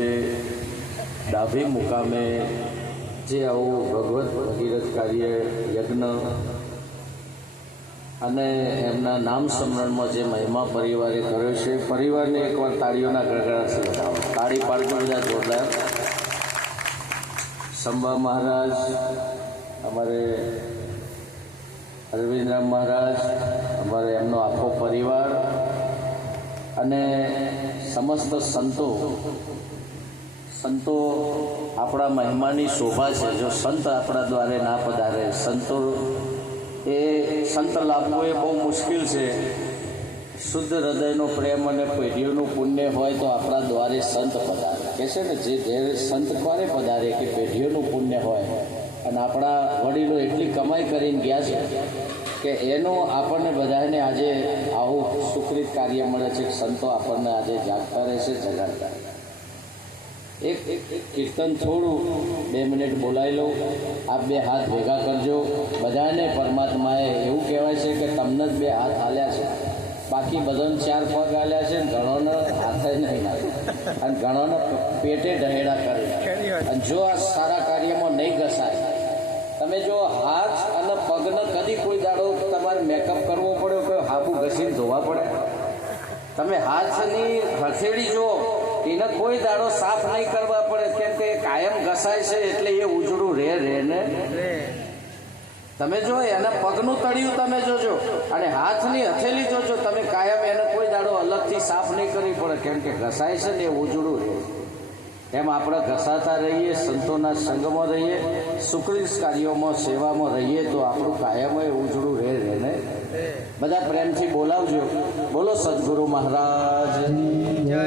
નિમિત્તે ડાભી મુકામે જે આવું ભગવત ભગીરથ કાર્ય યજ્ઞ અને એમના નામ સ્મરણમાં જે મહિમા પરિવારે કર્યો છે, પરિવારને એકવાર તાળીઓના ગડગડાટથી બતાવો. તાળી પાડજો બધા જોરદાર. સંભા મહારાજ, અમારે અરવિંદરામ મહારાજ, અમારે એમનો આખો પરિવાર અને સમસ્ત સંતો આપણા મહિમાની શોભા છે. જો સંત આપણા દ્વારે ના પધારે, સંત લાભવો એ બહુ મુશ્કેલ છે. શુદ્ધ હૃદયનો પ્રેમ અને પેઢીઓનું પુણ્ય હોય તો આપણા દ્વારે સંત પધારે. કહે છે ને, જે ઘેર સંત કોને પધારે કે પેઢીઓનું પુણ્ય હોય. અને આપણા વડીલો એટલી કમાઈ કરીને ગયા છે કે એનું આપણને બધાને આજે આવું સુકૃત કાર્ય મળે છે. સંતો આપણને આજે જાગતા રહેશે, જગાડતા. એક કીર્તન થોડું 2 મિનિટ બોલાવી લઉં. આપ 2 હાથ ભેગા કરજો. બધાને પરમાત્માએ એવું કહેવાય છે કે તમને જ 2 હાથ આલ્યા છે, બાકી બધાને 4 પગ આલ્યા છે. ઘણોને હાથે નહીં આલ્યા અને ઘણોને પેટે ઢહેડા કરે. અને જો આ સારા કાર્યમાં નહીં ઘસાય, તમે જો હાથ અને પગને કદી કોઈ દાડો તમારે મેકઅપ કરવો પડ્યો, કોઈ હાબુ ઘસીને ધોવા પડે. તમે હાથની હથેળી જો એને કોઈ દાડો સાફ નહીં કરવા પડે, કેમ કે કાયમ ઘસાય છે એટલે એ ઉજળું રહે ને. તમે જો એના પગનું તળિયું તમે જોજો અને હાથની હથેળી જોજો, તમે કાયમ એને કોઈ દાડો અલગથી સાફ નહીં કરવી પડે, કેમ કે ઘસાય છે ને એ ઉજળું રહે. એમ આપણે ઘસાતા રહીએ, સંતોના સંગમાં રહીએ, સુકૃત કાર્યોમાં સેવામાં રહીએ તો આપણું કાયમ એ ઉજળું રહે ને. બધા પ્રેમથી બોલાવજો. બોલો સદગુરુ મહારાજ જય.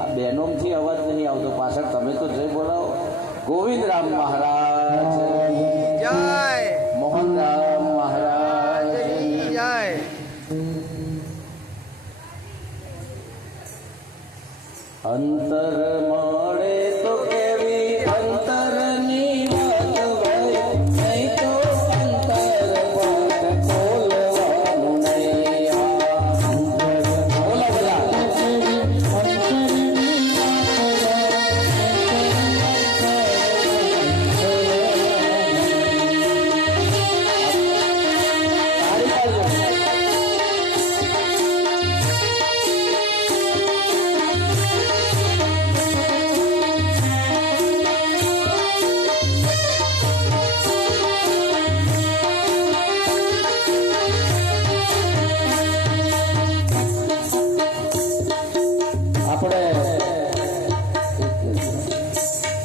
આ બેનોમથી અવાજ નહીં આવતો પાછળ, તમે તો જય બોલાવો. ગોવિંદરામ મહારાજ જય. મોહનરામ મહારાજ જય. અંતર મળે તો કેવી અંતરની વાત હોય, નહીં તો અંતર વાત ખોલવાનું નહીં. બોલો બધા.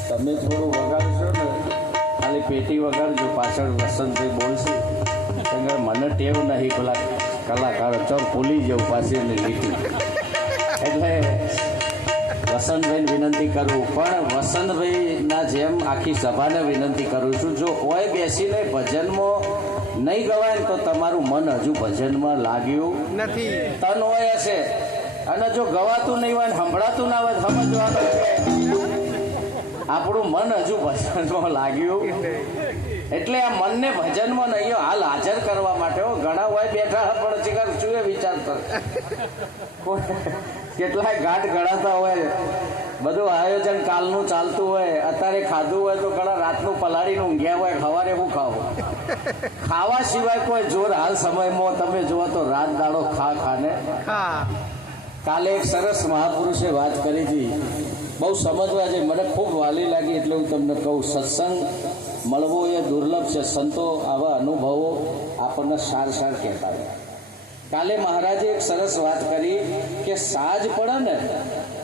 તમે થોડું વગાડશો ને, ખાલી પેટી વગાડજો, પાછળ વસંતભાઈ બોલશે. મને ટેવ નહીં પેલા કલાકારો ચોક ભૂલી જવું પાછળની લીટી. એટલે વસંતભાઈને વિનંતી કરું, પણ વસંતભાઈના જેમ આખી સભાને વિનંતી કરું છું, જો ઓય બેસીને ભજનમાં નહીં ગવાય ને તો તમારું મન હજુ ભજનમાં લાગ્યું નથી. તન હોય હશે અને જો ગવાતું નહીં હોય ને સંભળાતું ના હોય, સમજવાનું કે આપણું મન હજુ ભજનમાં લાગ્યું. એટલે આ મનને ભજનમાં નહીં હાલ હાજર કરવા માટે ઘણા હોય બેઠા પણ ચિકાર શું એ વિચાર કર. કેટલાય ઘાટ ગળાતા હોય, બધું આયોજન કાલનું ચાલતું હોય, અત્યારે ખાધું હોય તો ઘણા રાતનું પલાળીને ઊંઘ્યા હોય, સવારે શું ખાવું? ખાવા સિવાય કોઈ જોર હાલ સમયમાં તમે જુઓ તો રાત દાડો ખાને. કાલે એક સરસ મહાપુરુષે વાત કરી હતી, બહુ સમજવા છે, મને ખૂબ વાલી લાગી એટલે હું તમને કહું. સત્સંગ મળવો એ દુર્લભ છે. સંતો આવા અનુભવો આપણને સાર કહેતા હોય. કાલે મહારાજે એક સરસ વાત કરી કે સાંજ પડે ને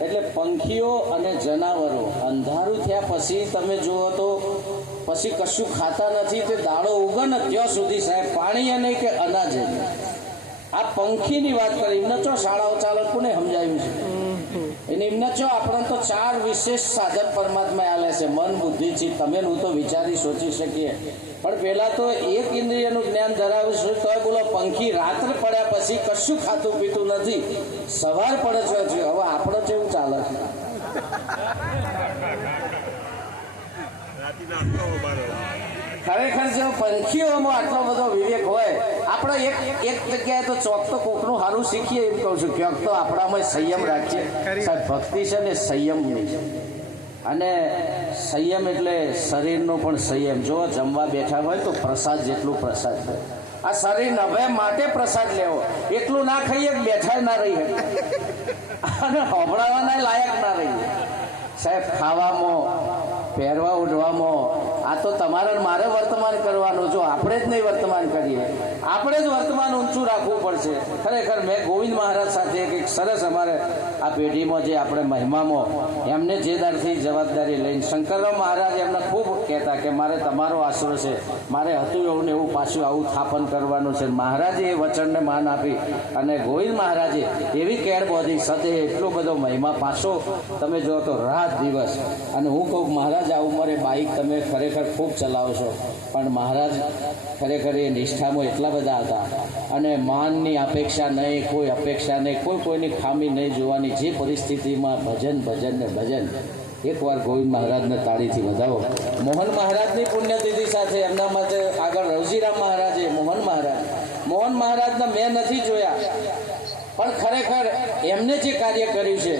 એટલે પંખીઓ અને જનાવરો અંધારું થયા પછી તમે જુઓ તો પછી કશું ખાતા નથી. તે દાડો ઉગે ને ત્યાં સુધી સાહેબ પાણી નહીં કે અનાજ નહીં. આ પંખીની વાત કરી. એમને ચો શાળાઓ ચાલે કોને સમજાવ્યું છે? એને એમને ચો આપણે તો 4 વિશેષ સાધન પરમાત્મા આલે છે, મન બુદ્ધિ ચિત્ત. તમે હું તો વિચારી સોચી શકીએ, પણ પેલા તો એક ઇન્દ્રિયનું જ્ઞાન ધરાવીશું તો બોલો પંખી રાત્રે પડ્યા પછી કશું ખાતું પીતું નથી, સવાર પડે છે. હવે આપણે કેવું ચાલે છે? ખરેખર જો પંખીઓમાં આટલો બધો વિવેક હોય, આપણે એક જગ્યાએ તો ચોક તો કોકનું સારું શીખીએ એમ કહું છું. ક્યાંક તો આપણામાં સંયમ રાખીએ. સાહેબ ભક્તિ છે ને સંયમની છે. અને સંયમ એટલે શરીરનો પણ સંયમ. જો જમવા બેઠા હોય તો પ્રસાદ જેટલું પ્રસાદ લે. આ શરીર નભે માટે પ્રસાદ લેવો. એટલું ના ખાઈએ બેઠા ના રહીએ અને હોભળાવાના લાયક ના રહીએ. સાહેબ, ખાવામાં, પહેરવા ઉઠવામાં આ તો તમારે મારે વર્તમાન કરવાનું. જો આપણે જ નહીં વર્તમાન કરીએ, આપણે જ વર્તમાન ઊંચું રાખવું પડશે. ખરેખર મેં ગોવિંદ મહારાજ સાથે એક સરસ અમારે આ પેઢીમાં જે આપણે મહિમામાં એમને જે દારથી જવાબદારી લઈને શંકરરાવ મહારાજ એમને ખૂબ કહેતા કે મારે તમારો આશરો છે, મારે હતું એવું ને એવું પાછું આવું સ્થાપન કરવાનું છે. મહારાજે એ વચનને માન આપી અને ગોવિંદ મહારાજે એવી કેળ બોધી સદે એટલો બધો મહિમા પાછો તમે જો તો રાત દિવસ. અને હું કહું મહારાજ આ ઉંમરે બાઇક તમે ખરેખર ખૂબ ચલાવો છો, પણ મહારાજ ખરેખર એ નિષ્ઠામાં એટલા બધા હતા. અને માનની અપેક્ષા નહીં, કોઈ અપેક્ષા નહીં, કોઈની ખામી નહીં જોવાની. જે પરિસ્થિતિમાં ભજન ભજન ને ભજન. એકવાર ગોવિંદ મહારાજને તાળીથી વધાવો. મોહન મહારાજની પુણ્યતિથિ સાથે એમના માટે આગળ રવજીરામ મહારાજે મોહન મહારાજને મેં નથી જોયા, પણ ખરેખર એમને જે કાર્ય કર્યું છે,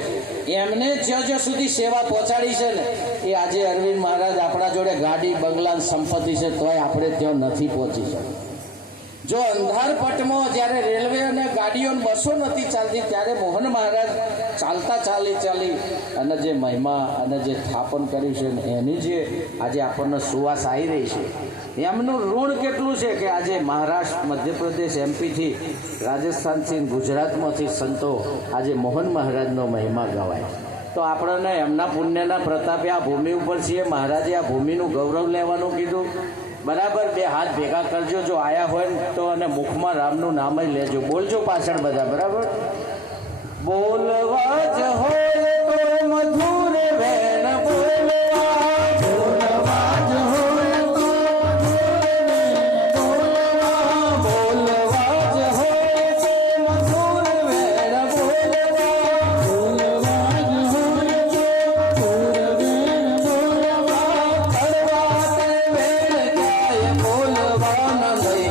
એમને જ્યાં સુધી સેવા પહોંચાડી છે ને, એ આજે અરવિંદ મહારાજ આપણા જોડે ગાડી બંગલા સંપત્તિ છે તોય આપણે ત્યાં નથી પહોંચી શકતા. જો અંધારપટમાં જ્યારે રેલવે અને ગાડીઓ બસો નથી ચાલતી ત્યારે મોહન મહારાજ ચાલતા ચાલી અને જે મહિમા અને જે સ્થાપન કર્યું છે એની જે આજે આપણને સુવાસ આવી રહી છે, એમનું ઋણ કેટલું છે કે આજે મહારાષ્ટ્ર, મધ્યપ્રદેશ, એમપીથી, રાજસ્થાનથી, ગુજરાતમાંથી સંતો આજે મોહન મહારાજનો મહિમા ગવાય. તો આપણને એમના પુણ્યના પ્રતાપે આ ભૂમિ ઉપર છીએ. મહારાજે આ ભૂમિનું ગૌરવ લેવાનું કીધું. બરાબર, બે હાથ ભેગા કરજો જો આયા હોય ને તો, અને મુખમાં રામનું નામ જ લેજો. બોલજો પાછળ બધા. બરાબર, બોલવા જ હોય તો મધુર વેણ બોલવા, બોલવા જ હોય તો બોલવા જ હોય તો મધુર વેણ બોલવા, બોલવા જ હોય તો મધુર વેણ બોલવા, કરવા તે વેણ જાય બોલવા ન લઈ.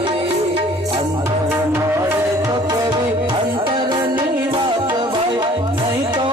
અંતર મળે તો કેવી અંતરની વાત ભાઈ, નહીં તો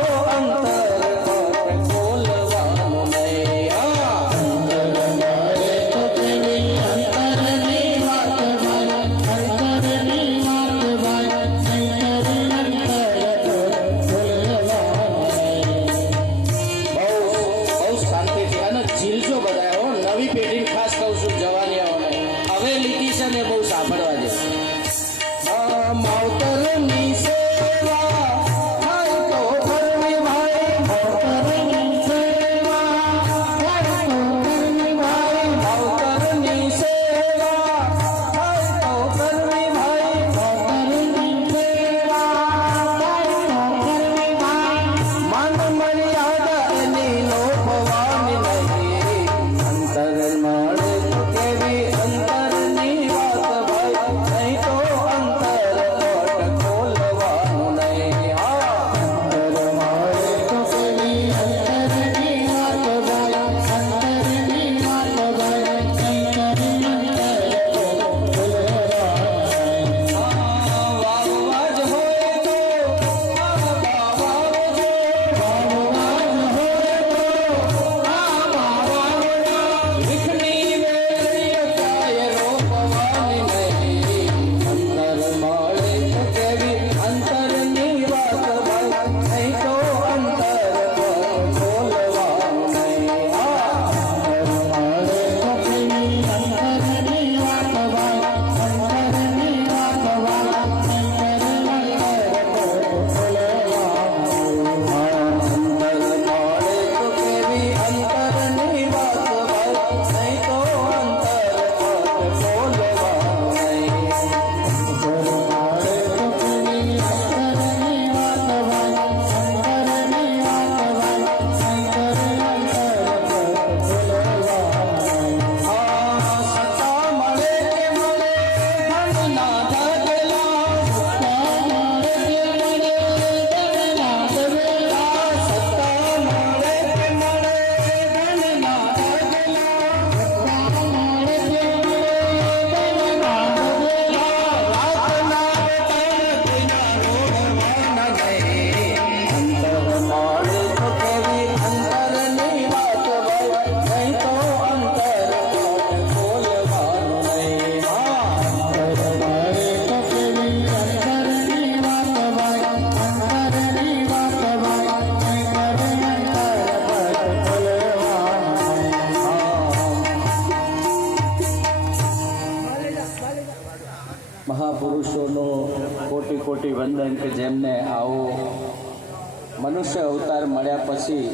પછી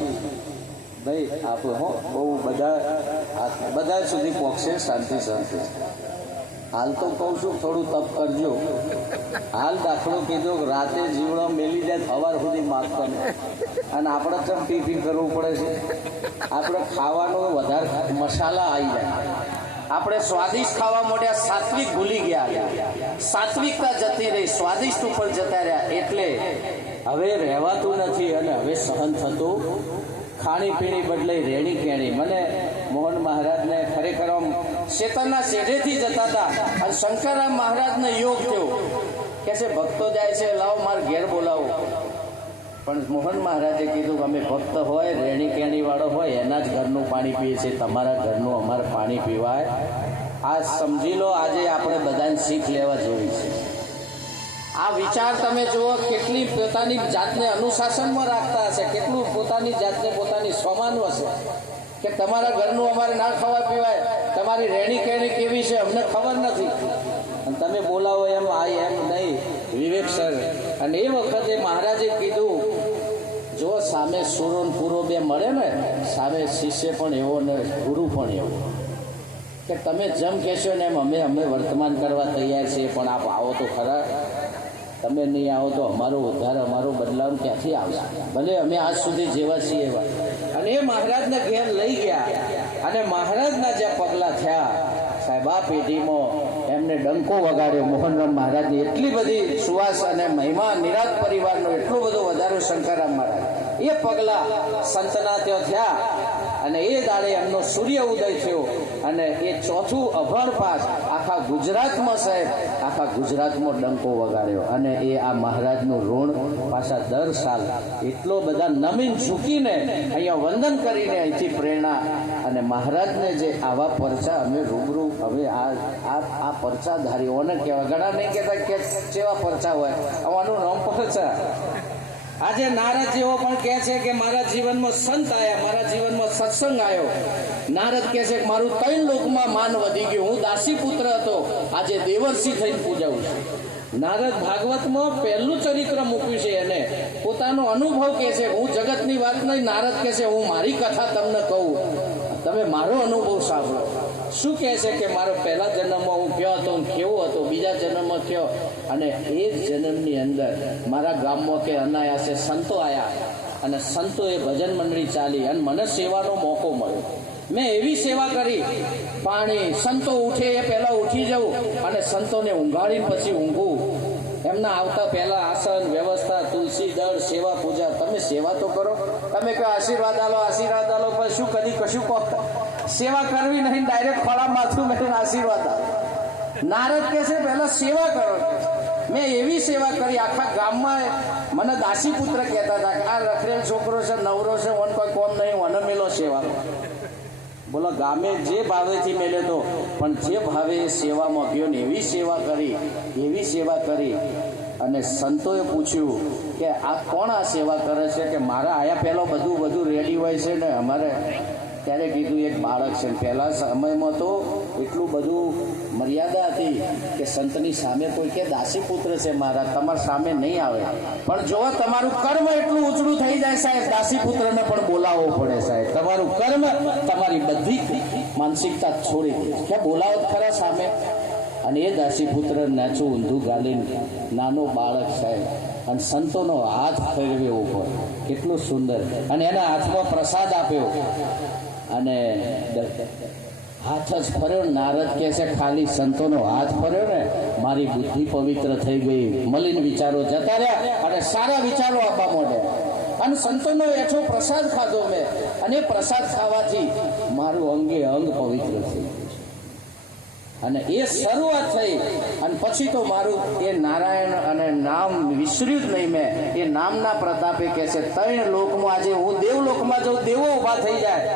ભાઈ આપણે હો બહુ બધા સુધી પહોંચશે શાંતિ શાંતિ. હાલ તો કહું છું થોડું તપ કરજો. હાલ દાખલો કીધો રાતે જીવડો મેલી જાય સવાર સુધી માગતો અને આપણે કેમ ટિફિન કરવું પડે છે? આપણે ખાવાનો વધારે મસાલા આવી જાય. આપણે સ્વાદિષ્ટ ખાવા માંડ્યા, સાત્વિક ભૂલી ગયા, સાત્વિકતા જતી રહી, સ્વાદિષ્ટ ઉપર જતા રહ્યા. એટલે હવે રહેવાતું નથી અને હવે સહન થતું. ખાણીપીણી બદલાઈ રેણી કેણી. મને મોહન મહારાજને ખરેખર શેતરના શેઢેથી જતા હતા અને શંકરરામ મહારાજને યોગ થયો કે છે ભક્તો જાય છે, લાવો મારે ઘેર બોલાવો. પણ મોહન મહારાજે કીધું કે અમે ભક્ત હોય, રેણી કેણી વાળો હોય એના જ ઘરનું પાણી પીએ છીએ, તમારા ઘરનું અમારે પાણી પીવાય. આ સમજી લો, આજે આપણે બધાને શીખ લેવા જેવી છે. આ વિચાર તમે જુઓ, કેટલી પોતાની જાતને અનુશાસનમાં રાખતા હશે, કેટલું પોતાની જાતને પોતાની સ્વમાનવું હશે કે તમારા ઘરનું અમારે ના ખાવા પીવાય, તમારી રેણી કેણી કેવી છે અમને ખબર નથી અને તમે બોલાવો એમ નહીં. વિવેક સર. અને એ વખતે મહારાજે કીધું, જો સામે સુરો ને પૂરો બે મળે ને, સામે શિષ્ય પણ એવો ને ગુરુ પણ એવો કે તમે જેમ કહેશો ને એમ અમે વર્તમાન કરવા તૈયાર છીએ, પણ આપ આવો તો ખરા. તમે નહીં આવો તો અમારો ઉદ્ધાર, અમારો બદલાવ ક્યાંથી આવશે? ભલે અમે આજ સુધી જેવા છીએ એવા. અને એ મહારાજને ઘેર લઈ ગયા અને મહારાજના જે પગલાં થયા સાહેબ, આ પેઢીમાં એમને ડંકો વગાડ્યો. મોહનરામ મહારાજની એટલી બધી સુવાસ અને મહિમા, નિરાત પરિવારનો એટલો બધો વધારો શંકરરામ મહારાજ. એ પગલાં સંતના ત્યાં થયા અને એ દાડે એમનો સૂર્ય ઉદય થયો અને એ ચોથું અભણ પાસ આખા ગુજરાતમાં સાહેબ, આખા ગુજરાતમાં ડંકો વગાડ્યો. અને એ આ મહારાજનું ઋણ પાછા દર સાલ એટલો બધા નમીન ઝૂકીને અહીંયા વંદન કરીને અહીંથી પ્રેરણા. અને મહારાજને જે આવા પરચા અમે રૂબરૂ હવે આ પરચાધારીઓને કહેવાય. ઘણા નહીં કહેતા કે કેવા પરચા હોય, આનું નામ પરચા. આજે નારદ જેવો પણ કહે છે કે મારા જીવનમાં સંત આવ્યા, મારા જીવનમાં સત્સંગ આવ્યો. નારદ કહે છે કે મારું 3 લોકમાં માન વધી ગયું, હું દાસી પુત્ર હતો, આજે દેવર્ષિ થઈને પૂજાવું છું. નારદ ભાગવતમાં પહેલું ચરિત્ર મૂક્યું છે એને પોતાનો અનુભવ કહે છે. હું જગતની વાત નહીં, નારદ કહે છે હું મારી કથા તમને કહું, તમે મારો અનુભવ સાંભળો. શું કહે છે કે મારો પહેલા જન્મમાં હું કયો હતો, કેવો હતો, બીજા જન્મમાં કયો. અને એ જ જન્મની અંદર મારા ગામમાં કે અનાયાસે સંતો આવ્યા અને સંતોએ ભજન મંડળી ચાલી અને મને સેવાનો મોકો મળ્યો. મેં એવી સેવા કરી, પાણી સંતો ઉઠે એ પહેલાં ઉઠી જવું અને સંતોને ઊંઘાડીને પછી ઊંઘવું. એમના આવતા પહેલાં આસન વ્યવસ્થા, તુલસી દળ, સેવા પૂજા. તમે સેવા તો કરો. તમે કહો આશીર્વાદ આલો, આશીર્વાદ આલો, પણ શું કદી કશું કહો? સેવા કરવી નહીં, ડાયરેક્ટ ખોળા માથું મેળવીને આશીર્વાદ આલો. નારદ કહે છે પહેલાં સેવા કરો. મેં એવી સેવા કરી, આખા ગામમાં મને દાસી પુત્ર કહેતા હતા. આ રખડેલ છોકરો છે, નવરો છે, ઓન કોઈ કોમ નહીં, વન મેલો સેવા. બોલો, ગામે જે ભાવેથી મેળ્યો તો, પણ જે ભાવે એ સેવામાં ગયો ને એવી સેવા કરી. અને સંતોએ પૂછ્યું કે આ કોણ આ સેવા કરે છે? કે મારા આયા પહેલો બધું રેડી હોય છે ને અમારે. ત્યારે કીધું એક બાળક છે. પહેલા સમયમાં તો એટલું બધું મર્યાદા હતી કે સંતની સામે કોઈ કે દાસી પુત્ર છે મારા, તમારા સામે નહીં આવે. પણ જો તમારું કર્મ એટલું ઊંચું થઈ જાય સાહેબ, દાસી પુત્રને પણ બોલાવવો પડે સાહેબ. તમારું કર્મ તમારી બધી માનસિકતા છોડી દે કે બોલાવો ખરા સામે. અને એ દાસી પુત્ર નાચું ઊંધું ગાલીને નાનો બાળક સાહેબ અને સંતોનો હાથ ફેરવ્યો ઉપર, કેટલું સુંદર. અને એના હાથમાં પ્રસાદ આપ્યો અને હાથ જ ફર્યો. નારદ કહે છે ખાલી સંતોનો હાથ ફર્યો ને મારી બુદ્ધિ પવિત્ર થઈ ગઈ, મલિન વિચારો જતા રહ્યા અને સારા વિચારો આપવા માંડ્યા. અને સંતોનો એઠો પ્રસાદ ખાધો મેં, અને એ પ્રસાદ ખાવાથી મારું અંગે અંગ પવિત્ર થઈ ગયું. અને એ શરૂઆત થઈ અને પછી તો મારું એ નારાયણ અને નામ વિસર્યું જ નહીં મેં. એ નામના પ્રતાપે કહે છે 3 લોકમાં આજે હું દેવલોકમાં જાઉં, દેવો ઊભા થઈ જાય.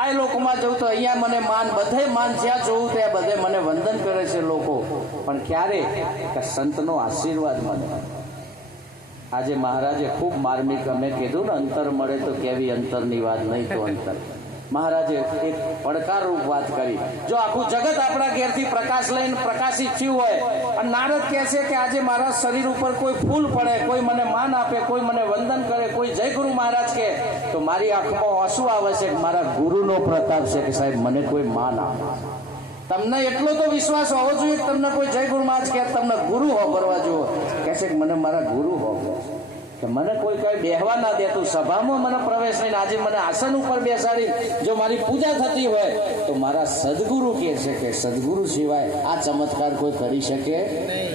આ લોકમાં જવું તો અહીંયા મને માન, બધે માન, જ્યાં જોવું ત્યાં બધે મને વંદન કરે છે લોકો. પણ ક્યારે? કે સંતનો આશીર્વાદ મને. આજે મહારાજે ખૂબ માર્મિક અમે કીધું ને, અંતર મળે તો કેવી અંતરની વાત, નહીં તો અંતર. મહારાજે એક પડકારરૂપ વાત કરી. જો આખું જગત આપણા ઘેરથી પ્રકાશ લઈને પ્રકાશિત થયું હોય અને નારદ કહે છે કે આજે મારા શરીર ઉપર કોઈ ફૂલ પડે, કોઈ મને માન આપે, કોઈ મને વંદન કરે, કોઈ જય ગુરુ મહારાજ કહે, તો મારી આંખમાં આંસુ આવે છે કે મારા ગુરુનો પ્રતાપ છે કે સાહેબ મને કોઈ માન આપે. તમને એટલો તો વિશ્વાસ હોવો જોઈએ કે તમને કોઈ જય ગુરુ મહારાજ કહે, તમને ગુરુ હોભરવા જુઓ કહે છે કે મને મારા ગુરુ હોભરે કે મને કોઈ કઈ બેહવા ના દેતું, સભામાં મને પ્રવેશ નહીં, આજે મને આસન ઉપર બેસાડી જો મારી પૂજા થતી હોય તો મારા સદગુરુ કહે છે કે સદગુરુ સિવાય આ ચમત્કાર કોઈ કરી શકે નહીં.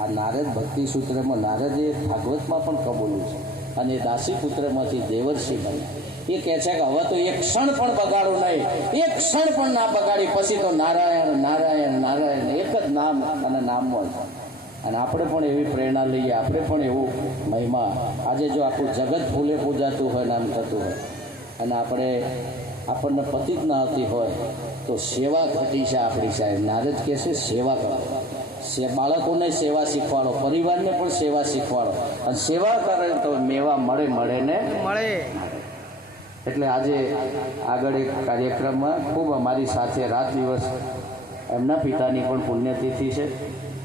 આ નારદ ભક્તિ સૂત્રમાં નારદે ભાગવતમાં પણ કબૂલ્યું છે અને દાસી પુત્રમાંથી દેવર્ષિ બન્યા. એ કહે છે કે હવે તો એક ક્ષણ પણ બગાડું નહીં, એક ક્ષણ પણ ના બગાડી, પછી તો નારાયણ નારાયણ નારાયણ એક જ નામ અને નામમાં જ. અને આપણે પણ એવી પ્રેરણા લઈએ, આપણે પણ એવું મહિમા. આજે જો આખું જગત ફૂલે પૂજાતું હોય, નામ થતું હોય અને આપણને પતિ જ ના આવતી હોય તો સેવા ઘટી છે આપણી. સાહેબ નારદ કહે છે સેવા કરો, બાળકોને સેવા શીખવાડો, પરિવારને પણ સેવા શીખવાડો, અને સેવા કરે તો મેવા મળે ને મળે. એટલે આજે આગળ એક કાર્યક્રમમાં ખૂબ અમારી સાથે રાત દિવસ એમના પિતાની પણ પુણ્યતિથિ છે,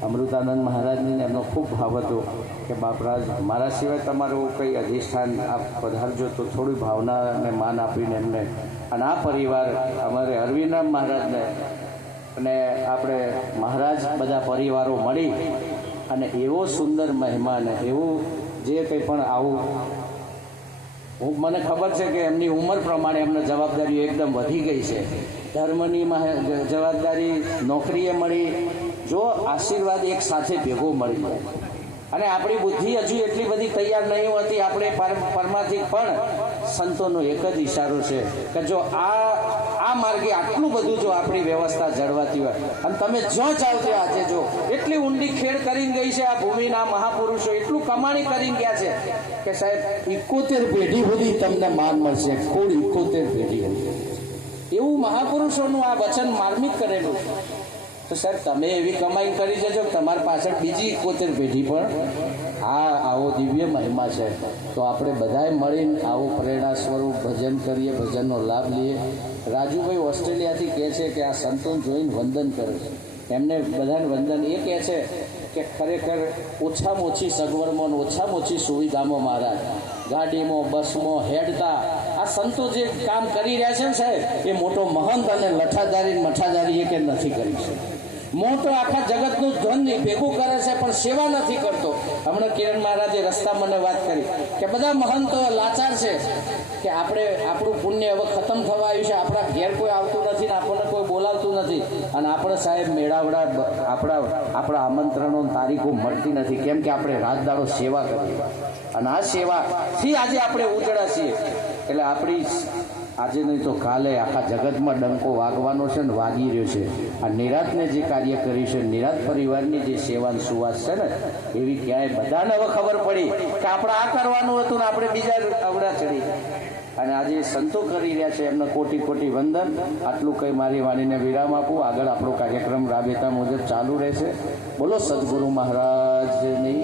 અમૃતાનંદ મહારાજની. એમનો ખૂબ ભાવ હતો કે બાપરાજ મારા સિવાય તમારું કંઈ અધિષ્ઠાન આપ પધારજો તો થોડી ભાવના અને માન આપીને એમને. અને આ પરિવાર અમારે અરવિંદરામ મહારાજને અને આપણે મહારાજ બધા પરિવારો મળી અને એવો સુંદર મહેમાન, એવું જે કંઈ પણ આવું, મને ખબર છે કે એમની ઉંમર પ્રમાણે એમને જવાબદારીઓ એકદમ વધી ગઈ છે. ધર્મની જવાબદારી, નોકરીએ મળી, જો આશીર્વાદ એક સાથે ભેગો મળી જાય. અને આપણી બુદ્ધિ હજુ એટલી બધી તૈયાર નહીં હોતી આપણે પરમાર્થિક, પણ સંતોનો એક જ ઈશારો છે કે જો આ માર્ગે આટલું બધું જો આપણી વ્યવસ્થા જળવાતી હોય અને તમે જો જાઓ ત્યાં આજે જો એટલી ઊંડી ખેડ કરીને ગઈ છે આ ભૂમિના મહાપુરુષો, એટલું કમાણી કરીને ગયા છે કે સાહેબ 71 પેઢી સુધી તમને માન મળશે, કુલ 71 પેઢી એવું મહાપુરુષોનું આ વચન માર્મિક કરેલું છે. તો સાહેબ તમે એવી કમાઈ કરી જજો તમારી પાછળ બીજી 71 પેઢી પણ આવો દિવ્ય મહિમા છે. તો આપણે બધાએ મળીને આવું પ્રેરણા સ્વરૂપ ભજન કરીએ, ભજનનો લાભ લઈએ. રાજુભાઈ ઓસ્ટ્રેલિયાથી કહે છે કે આ સંતોને જોઈને વંદન કરે છે, એમને બધાને વંદન. એ કહે છે કે ખરેખર ઓછામાં ઓછી સગવડમાં, ઓછામાં ઓછી સુવિધામાં મહારાજ ગાડીમાં, બસમાં હેડતા આ સંતો જે કામ કરી રહ્યા છે ને સાહેબ, એ મોટો મહંત અને મઠાધારી એ કે નથી કરી છે. મોટો આખા જગતનું ધન ભેગું કરે છે પણ સેવા નથી કરતો. હમણાં કિરણ મહારાજે રસ્તા મને વાત કરી કે બધા મહંતો લાચાર છે કે આપણું પુણ્ય હવે ખતમ થવા આવ્યું છે, આપણા ઘેર કોઈ આવતું નથી ને આપણને કોઈ બોલાવતું નથી, અને આપણે સાહેબ મેળાવડા આપણા આમંત્રણો તારીખો મળતી નથી, કેમ કે આપણે રાત દાડો સેવા કરીએ અને આ સેવાથી આજે આપણે ઉજળા છીએ. એટલે આપણી આજે નહીં તો કાલે આખા જગતમાં ડંકો વાગવાનો છે ને વાગી રહ્યો છે. આ નિરાતને જે કાર્ય કર્યું છે, નિરાત પરિવારની જે સેવાની સુવાસ છે ને, એવી ક્યાંય બધાને હવે ખબર પડી કે આપણે આ કરવાનું હતું ને આપણે બીજા અવડા ચડી. અને આજે સંતો કરી રહ્યા છે, એમને કોટી કોટી વંદન. આટલું કંઈ મારી વાણીને વિરામ આપું. આગળ આપણો કાર્યક્રમ રાબેતા મુજબ ચાલુ રહેશે. બોલો સદગુરુ મહારાજની.